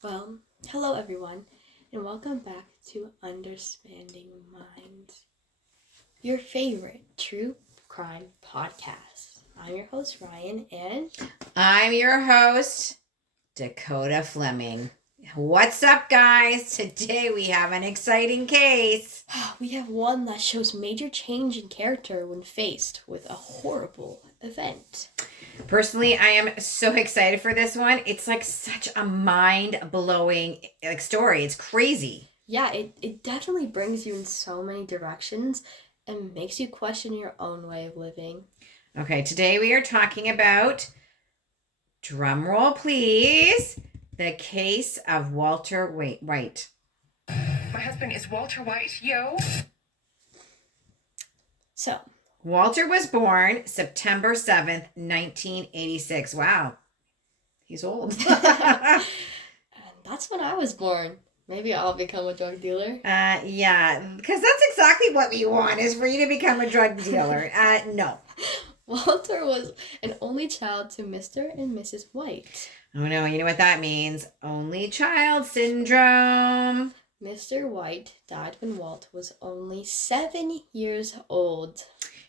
Well, hello everyone, and welcome back to Understanding Minds, your favorite true crime podcast. I'm your host, Ryan, and I'm your host, Dakota Fleming. What's up, guys? Today we have an exciting case. we have one that shows major change in character when faced with a horrible event. Personally, I am so excited for this one. It's like such a mind-blowing story. It's crazy. Yeah, it definitely brings you in so many directions and makes you question your own way of living. Okay, today we are talking about, drum roll please, the case of Walter White. My husband is Walter White, yo. So, Walter was born September 7th, 1986. Wow. He's old. and that's when I was born. Maybe I'll become a drug dealer. Yeah, because that's exactly what we want, is for you to become a drug dealer. No. Walter was an only child to Mr. and Mrs. White. Oh no, you know what that means? Only child syndrome. Mr. White died when Walt was only 7 years old.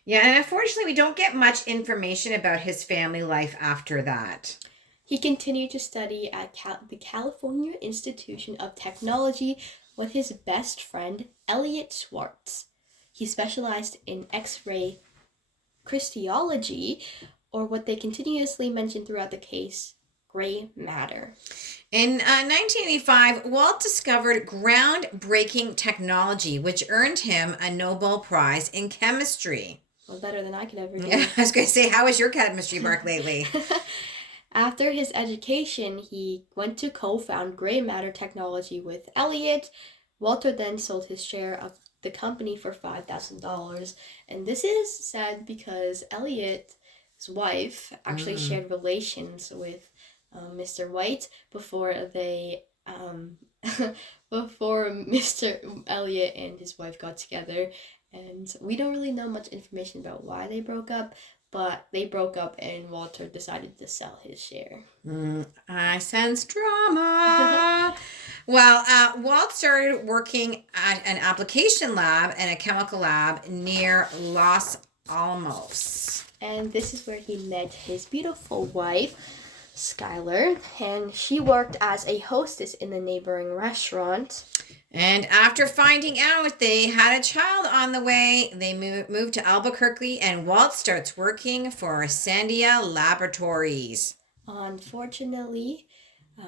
Yeah, and unfortunately, we don't get much information about his family life after that. He continued to study at the California Institute of Technology with his best friend, Elliot Schwartz. He specialized in X-ray Christology, or what they continuously mention throughout the case, gray matter. In 1985, Walt discovered groundbreaking technology, which earned him a Nobel Prize in chemistry. Well, better than I could ever do. Yeah, I was going to say, how was your chemistry work lately? After his education, he went to co-found gray matter technology with Elliot. Walter then sold his share of the company for $5,000. And this is sad because Elliot's wife actually shared relations with Mr. White before they before Mr. Elliot and his wife got together. And we don't really know much information about why they broke up, but they broke up and Walter decided to sell his share. I sense drama. Well, Walt started working at an application lab and a chemical lab near Los Alamos. And this is where he met his beautiful wife, Skylar, and she worked as a hostess in the neighboring restaurant. And after finding out they had a child on the way, they moved to Albuquerque, and Walt starts working for Sandia Laboratories. Unfortunately,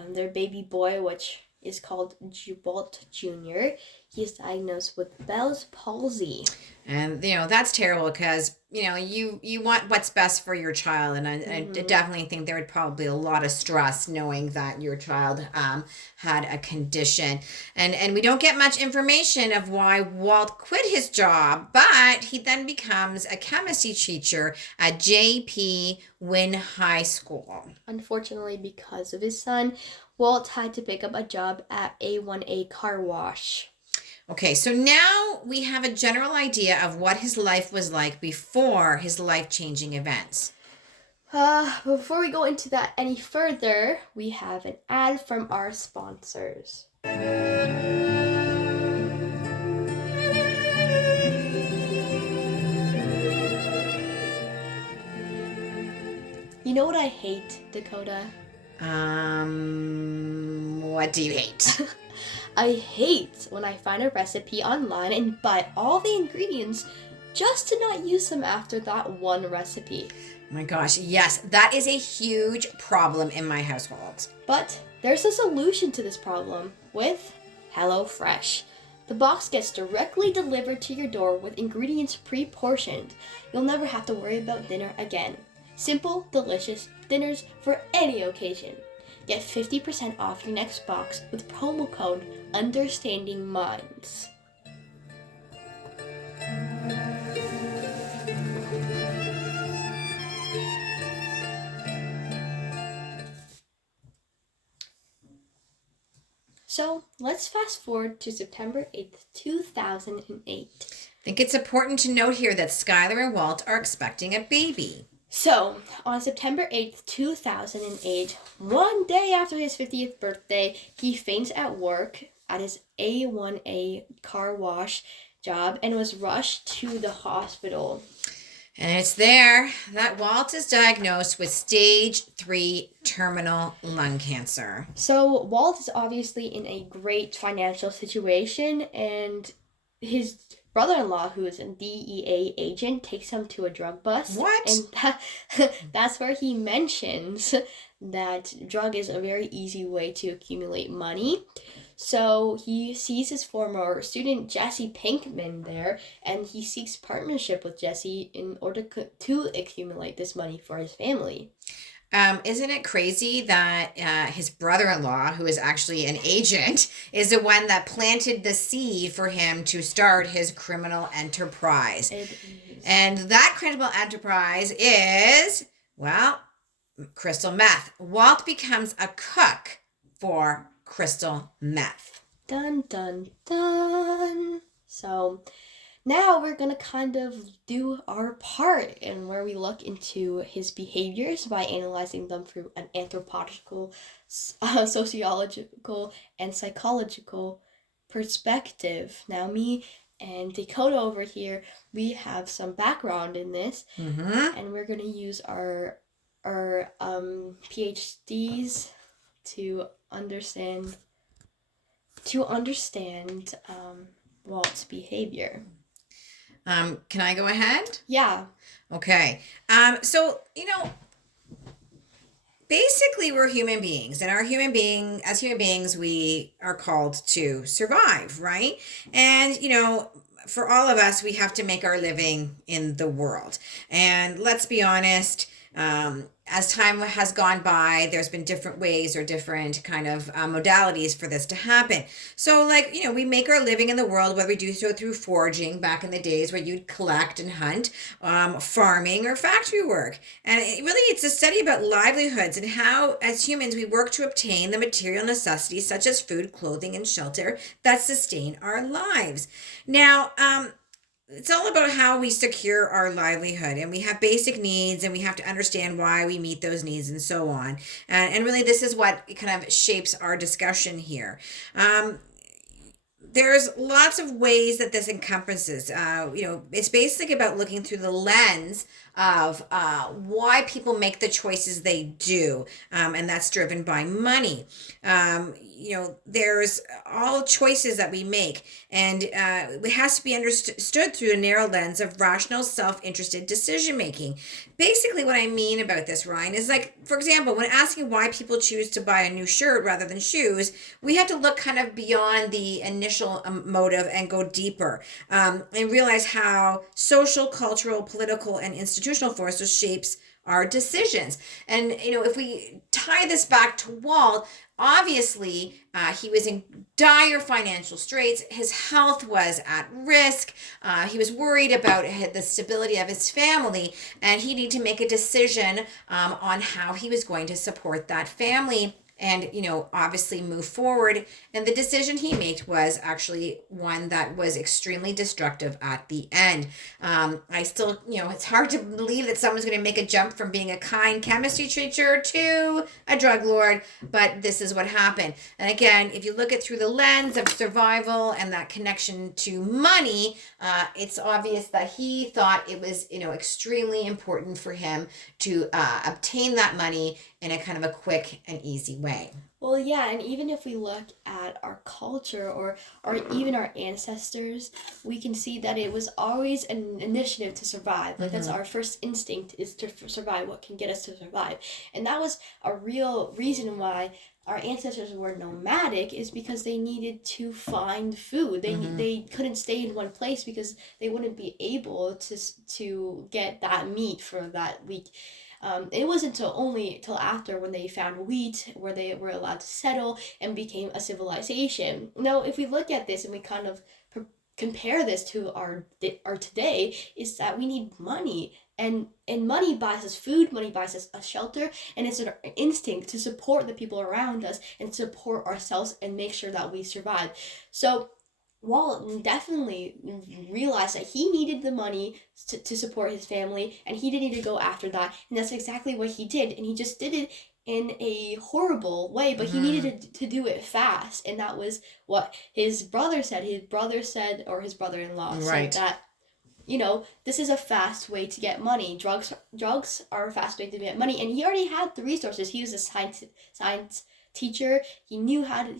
their baby boy, which is called Walt Jr., he's diagnosed with Bell's palsy. And, that's terrible because, you want what's best for your child. And I definitely think there would probably be a lot of stress knowing that your child had a condition. And we don't get much information of why Walt quit his job, but he then becomes a chemistry teacher at J.P. Wynne High School. Unfortunately, because of his son, Walt had to pick up a job at A1A Car Wash. Okay, so now we have a general idea of what his life was like before his life-changing events. Before we go into that any further, we have an ad from our sponsors. You know what I hate, Dakota? What do you hate? I hate when I find a recipe online and buy all the ingredients just to not use them after that one recipe. Oh my gosh, yes, that is a huge problem in my household. But there's a solution to this problem with HelloFresh. The box gets directly delivered to your door with ingredients pre-portioned. You'll never have to worry about dinner again. Simple, delicious dinners for any occasion. Get 50% off your next box with promo code UNDERSTANDINGMINDS. So let's fast forward to September 8th, 2008. I think it's important to note here that Skylar and Walt are expecting a baby. So, on September 8th, 2008, one day after his 50th birthday, he faints at work at his A1A car wash job and was rushed to the hospital. And it's there that Walt is diagnosed with stage 3 terminal lung cancer. So, Walt is obviously in a great financial situation, and his brother-in-law, who is a DEA agent, takes him to a drug bust. What? And that's where he mentions that drug is a very easy way to accumulate money. So he sees his former student Jesse Pinkman there, and he seeks partnership with Jesse in order to accumulate this money for his family. Isn't it crazy that his brother-in-law, who is actually an agent, is the one that planted the seed for him to start his criminal enterprise? It is. And that criminal enterprise is, well, crystal meth. Walt becomes a cook for crystal meth. Dun dun dun. So now we're gonna kind of do our part in where we look into his behaviors by analyzing them through an anthropological, sociological, and psychological perspective. Now me and Dakota over here, we have some background in this, Mm-hmm. and we're gonna use our PhDs to understand Walt's behavior. Can I go ahead? Yeah. Okay. So, basically we're human beings, and as human beings, we are called to survive, right? And, for all of us, we have to make our living in the world. And let's be honest, as time has gone by, there's been different ways or different kind of modalities for this to happen. So we make our living in the world, whether we do so through foraging back in the days where you'd collect and hunt, farming, or factory work. And it's a study about livelihoods and how, as humans, we work to obtain the material necessities such as food, clothing, and shelter that sustain our lives. Now, it's all about how we secure our livelihood, and we have basic needs, and we have to understand why we meet those needs and so on. And really, this is what kind of shapes our discussion here. There's lots of ways that this encompasses. It's basically about looking through the lens of why people make the choices they do, and that's driven by money. There's all choices that we make, and it has to be understood through a narrow lens of rational, self-interested decision making. Basically, what I mean about this, Ryan, is for example, when asking why people choose to buy a new shirt rather than shoes, we have to look kind of beyond the initial motive and go deeper, and realize how social, cultural, political, and institutional forces shapes our decisions. And if we tie this back to Walt, obviously he was in dire financial straits. His health was at risk. He was worried about the stability of his family, and he needed to make a decision on how he was going to support that family and obviously move forward. And the decision he made was actually one that was extremely destructive at the end. I still, it's hard to believe that someone's going to make a jump from being a kind chemistry teacher to a drug lord, but this is what happened. And again, if you look at through the lens of survival and that connection to money, it's obvious that he thought it was extremely important for him to obtain that money in a kind of a quick and easy way. Well, yeah, and even if we look at our culture or even our ancestors, we can see that it was always an initiative to survive. That's our first instinct, is to survive. What can get us to survive? And that was a real reason why our ancestors were nomadic, is because they needed to find food. They couldn't stay in one place because they wouldn't be able to get that meat for that week. It wasn't until after, when they found wheat, where they were allowed to settle and became a civilization. Now, if we look at this and we kind of compare this to our today, is that we need money. And money buys us food, money buys us a shelter, and it's an instinct to support the people around us and support ourselves and make sure that we survive. So Walt definitely realized that he needed the money to support his family, and he didn't need to go after that. And that's exactly what he did. And he just did it in a horrible way, but he needed to do it fast. And that was what his brother said. Or his brother-in-law Right. said that, this is a fast way to get money. Drugs are a fast way to get money. And he already had the resources. He was a science teacher. He knew how to,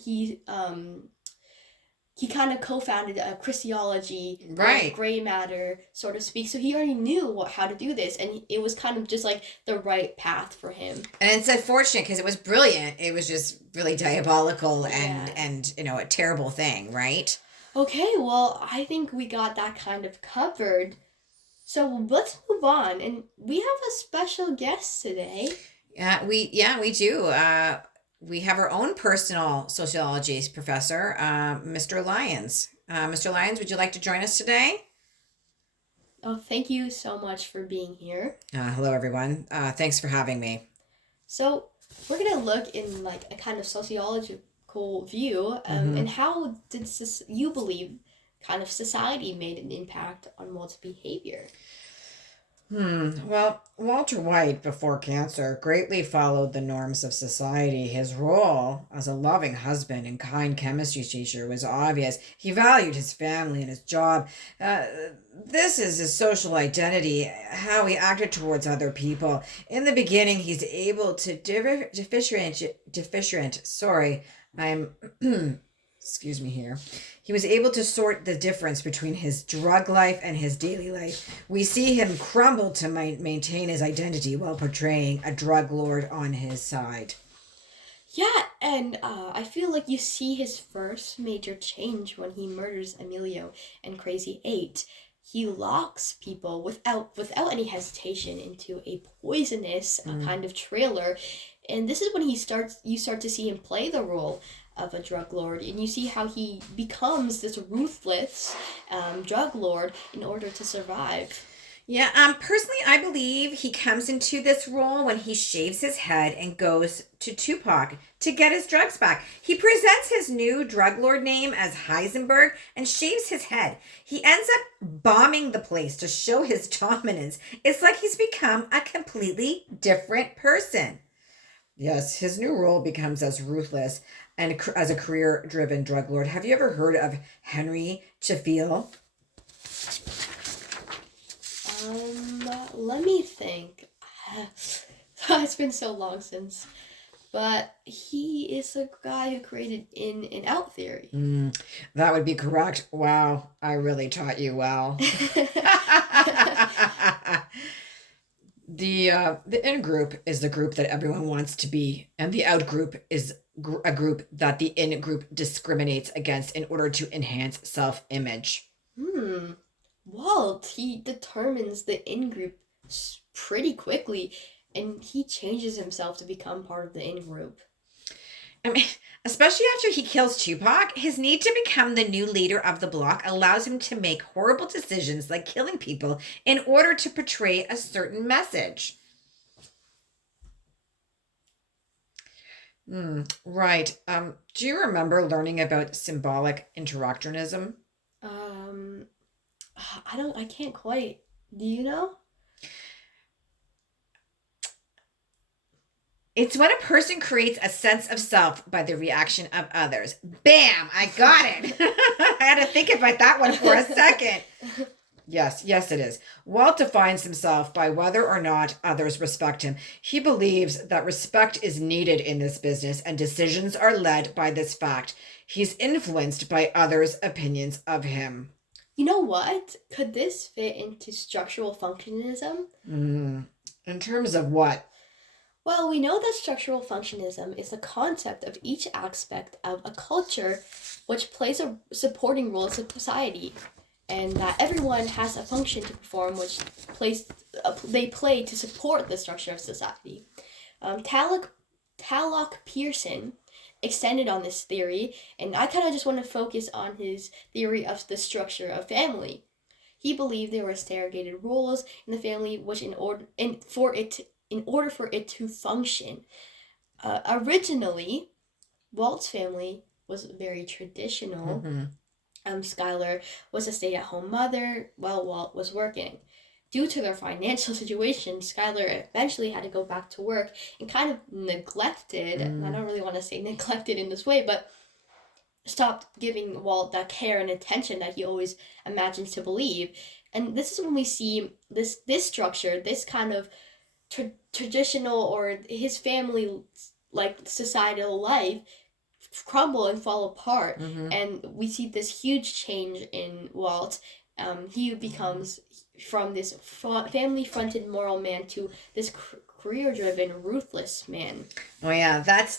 he kind of co-founded a Christology, Right. gray matter, so to speak. So he already knew how to do this, and it was kind of just like the right path for him. And it's unfortunate because it was brilliant. It was just really diabolical Yeah. and a terrible thing, right? Okay, well, I think we got that kind of covered. So let's move on, and we have a special guest today. We do. We have our own personal sociology professor, Mr. Lyons. Mr. Lyons, would you like to join us today? Oh, thank you so much for being here. Hello, everyone. Thanks for having me. So we're gonna look in like a kind of sociological view, and how did you believe kind of society made an impact on Walt's behavior? Well, Walter White, before cancer, greatly followed the norms of society. His role as a loving husband and kind chemistry teacher was obvious. He valued his family and his job. This is his social identity, how he acted towards other people. In the beginning, he's able to excuse me here. He was able to sort the difference between his drug life and his daily life. We see him crumble to maintain his identity while portraying a drug lord on his side. Yeah, and I feel like you see his first major change when he murders Emilio and Crazy 8. He locks people without any hesitation into a poisonous kind of trailer, and this is when you start to see him play the role of a drug lord, and you see how he becomes this ruthless drug lord in order to survive. Yeah, personally, I believe he comes into this role when he shaves his head and goes to Tupac to get his drugs back. He presents his new drug lord name as Heisenberg and shaves his head. He ends up bombing the place to show his dominance. It's like he's become a completely different person. Yes, his new role becomes as ruthless and as a career-driven drug lord. Have you ever heard of Henry Chafeel? Let me think. It's been so long since. But he is the guy who created in and out theory. That would be correct. Wow, I really taught you well. The in group is the group that everyone wants to be, and the out group is a group that the in group discriminates against in order to enhance self-image. Walt, he determines the in-group pretty quickly, and he changes himself to become part of the in-group. I mean, especially after he kills Tupac, his need to become the new leader of the block allows him to make horrible decisions like killing people in order to portray a certain message. Right. Do you remember learning about symbolic interactionism? I can't quite. Do you know? It's when a person creates a sense of self by the reaction of others. Bam! I got it. I had to think about that one for a second. Yes, it is. Walt defines himself by whether or not others respect him. He believes that respect is needed in this business and decisions are led by this fact. He's influenced by others' opinions of him. You know what? Could this fit into structural functionism? In terms of what? Well, we know that structural functionism is the concept of each aspect of a culture which plays a supporting role in society, and that everyone has a function to perform which they play to support the structure of society. Tallock Pearson extended on this theory, and I kind of just want to focus on his theory of the structure of family. He believed there were segregated roles in the family, which in order for it to function. Originally, Walt's family was very traditional. Skylar was a stay-at-home mother while Walt was working. Due to their financial situation, Skylar eventually had to go back to work and kind of neglected, and I don't really want to say neglected in this way, but stopped giving Walt that care and attention that he always imagined to believe. And this is when we see this structure, this kind of traditional or his family like societal life crumble and fall apart. And we see this huge change in Walt. He becomes from this family-fronted moral man to this career-driven, ruthless man. Oh yeah, that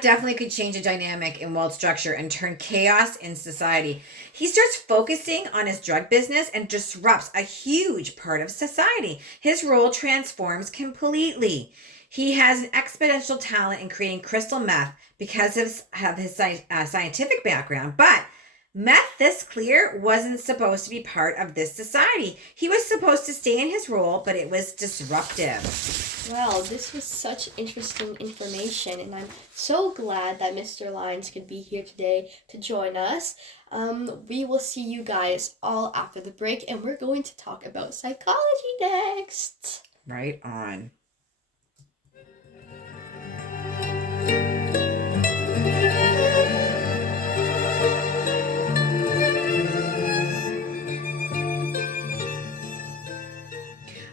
definitely could change the dynamic in Walt's structure and turn chaos in society. He starts focusing on his drug business and disrupts a huge part of society. His role transforms completely. He has an exponential talent in creating crystal meth because of his scientific background, but meth this clear wasn't supposed to be part of this society. He was supposed to stay in his role, but it was disruptive. Well, this was such interesting information, and I'm so glad that Mr. Lyons could be here today to join us. We will see you guys all after the break, and we're going to talk about psychology next. Right on.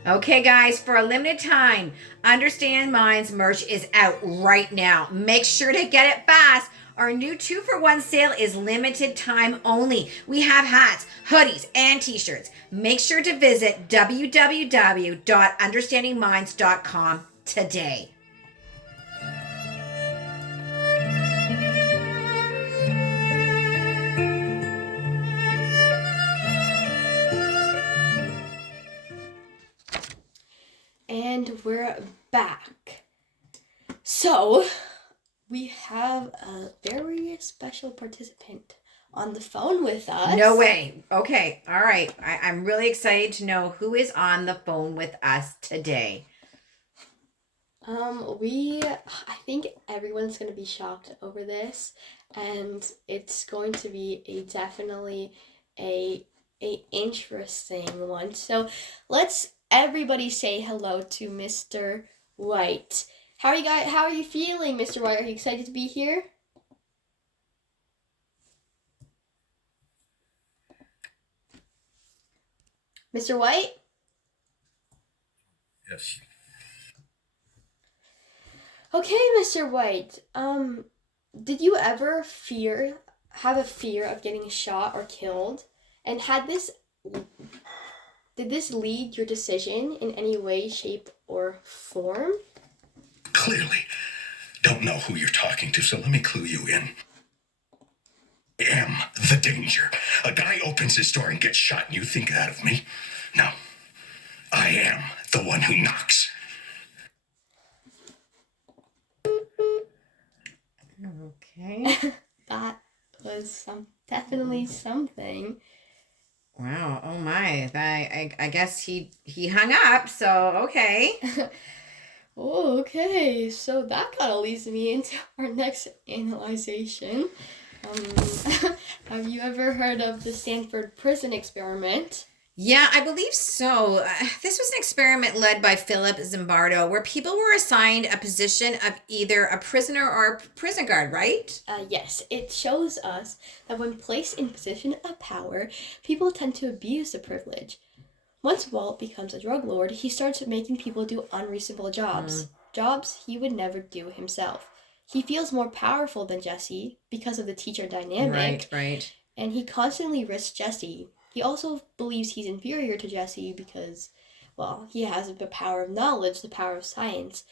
Okay, guys, for a limited time, Understand Minds merch is out right now. Make sure to get it fast. Our new 2-for-1 sale is limited time only. We have hats, hoodies, and t-shirts. Make sure to visit www.understandingminds.com today. And we're back. So, we have a very special participant on the phone with us. No way. Okay. All right. I'm really excited to know who is on the phone with us today. I think everyone's going to be shocked over this, and it's going to be definitely a interesting one. So, let's everybody say hello to Mr. White. How are you feeling, Mr. White? Are you excited to be here? Mr. White? Yes. Okay, Mr. White. Did you ever have a fear of getting shot or killed? And did this lead your decision in any way, shape, or form? Clearly, don't know who you're talking to, so let me clue you in. I am the danger. A guy opens his door and gets shot, and you think that of me? No. I am the one who knocks. Okay. That was definitely something. Wow. Oh my. I guess he hung up. So okay. Oh, okay. So that kind of leads me into our next analyzation. Have you ever heard of the Stanford Prison Experiment? Yeah, I believe so. This was an experiment led by Philip Zimbardo where people were assigned a position of either a prisoner or a prison guard, right? Yes, it shows us that when placed in position of power, people tend to abuse the privilege. Once Walt becomes a drug lord, he starts making people do unreasonable jobs. Jobs he would never do himself. He feels more powerful than Jesse because of the teacher dynamic. Right. And he constantly risks Jesse. He also believes he's inferior to Jesse because, well, he has the power of knowledge, the power of science.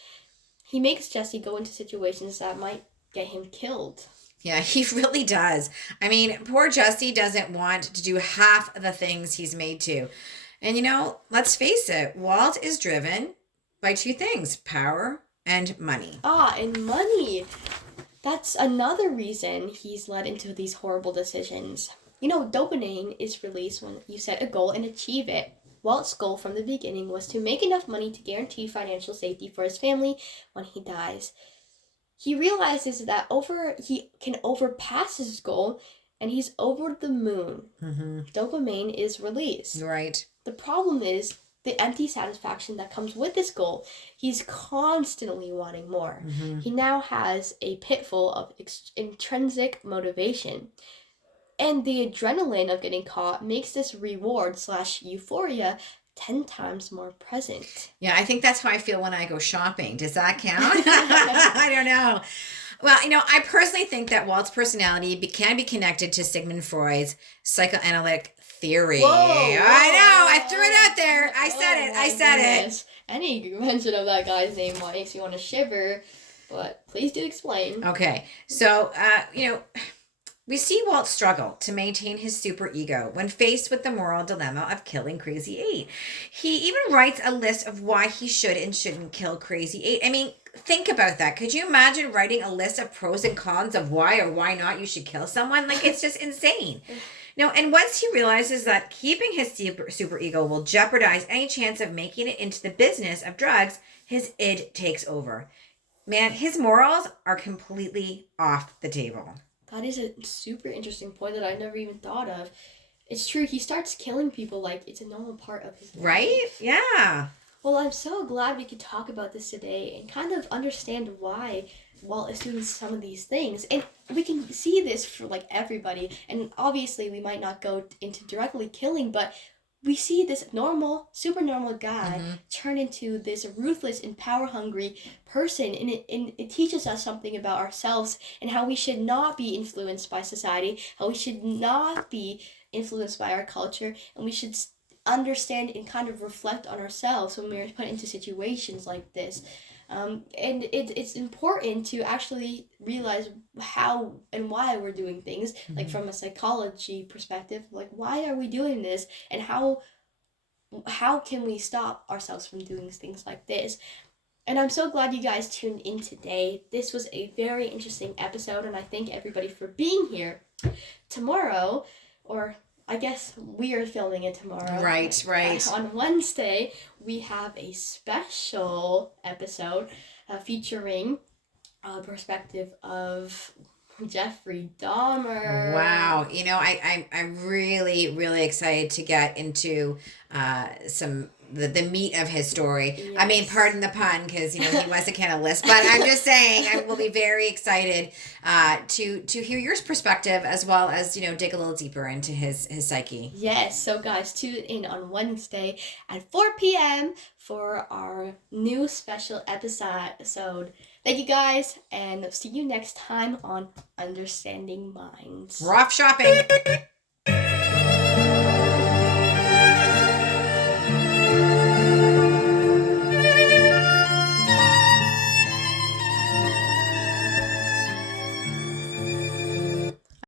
He makes Jesse go into situations that might get him killed. Yeah, he really does. I mean, poor Jesse doesn't want to do half of the things he's made to. And let's face it, Walt is driven by two things, power and money. And money. That's another reason he's led into these horrible decisions. Dopamine is released when you set a goal and achieve it. Walt's goal from the beginning was to make enough money to guarantee financial safety for his family when he dies. He realizes that he can overpass his goal and he's over the moon. Mm-hmm. Dopamine is released. Right. The problem is the empty satisfaction that comes with this goal. He's constantly wanting more. Mm-hmm. He now has a pitfall of intrinsic motivation. And the adrenaline of getting caught makes this reward / euphoria 10 times more present. Yeah, I think that's how I feel when I go shopping. Does that count? I don't know. Well, I personally think that Walt's personality can be connected to Sigmund Freud's psychoanalytic theory. Whoa, I know. I threw it out there. I said it. Any mention of that guy's name makes you want to shiver, but please do explain. Okay. So, we see Walt struggle to maintain his super ego when faced with the moral dilemma of killing Crazy 8. He even writes a list of why he should and shouldn't kill Crazy 8. I mean, think about that. Could you imagine writing a list of pros and cons of why or why not you should kill someone? Like, it's just insane. No, and once he realizes that keeping his super ego will jeopardize any chance of making it into the business of drugs, his id takes over. Man, his morals are completely off the table. That is a super interesting point that I never even thought of. It's true, he starts killing people like it's a normal part of his life. Right? Yeah. Well, I'm so glad we could talk about this today and kind of understand why Walt is doing some of these things. And we can see this for like everybody. And obviously we might not go into directly killing, but we see this super normal guy turn into this ruthless and power-hungry person, and it teaches us something about ourselves and how we should not be influenced by society, how we should not be influenced by our culture, and we should understand and kind of reflect on ourselves when we're put into situations like this. And it's important to actually realize how and why we're doing things, like from a psychology perspective, like why are we doing this, and how can we stop ourselves from doing things like this. And I'm so glad you guys tuned in today. This was a very interesting episode, and I thank everybody for being here. Tomorrow, or I guess we are filming it tomorrow. Right. On Wednesday, we have a special episode featuring a perspective of Jeffrey Dahmer. Wow. I'm really, really excited to get into the meat of his story. Yes. I mean, pardon the pun, because he was a cannibalistic, but I'm just saying I will be very excited to hear your perspective, as well as dig a little deeper into his psyche. Yes, so guys, tune in on Wednesday at 4 p.m. for our new special episode. Thank you guys, and see you next time on Understanding Minds. We're off shopping.